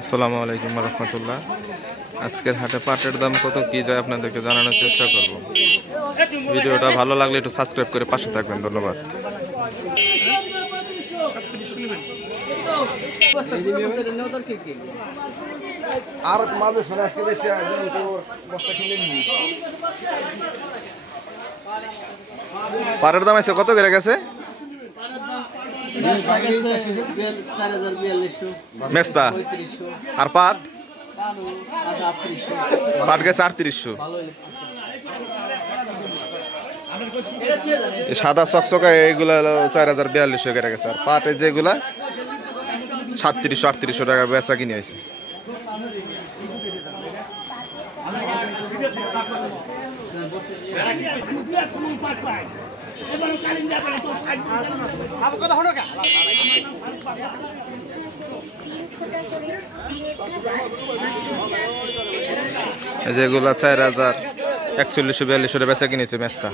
আসসালামু আলাইকুম রহমতুল্লাহ। আজকের হাটে পাটের দাম কত কি যায় আপনাদেরকে জানানোর চেষ্টা করব। ভিডিওটা ভালো লাগলে একটু সাবস্ক্রাইব করে পাশে থাকবেন। ধন্যবাদ। পাটের দাম আছে কত করে গেছে? মেস্তা আর পাট পাট গেছে 3800। সাদা চকচকা এইগুলা 4042 করে গেছে। আর পাট যেগুলা 3700-3800 টাকা বেচা কিনে আছে। যেগুলা 4141-4200 বেচা কিনেছে মেস্তা।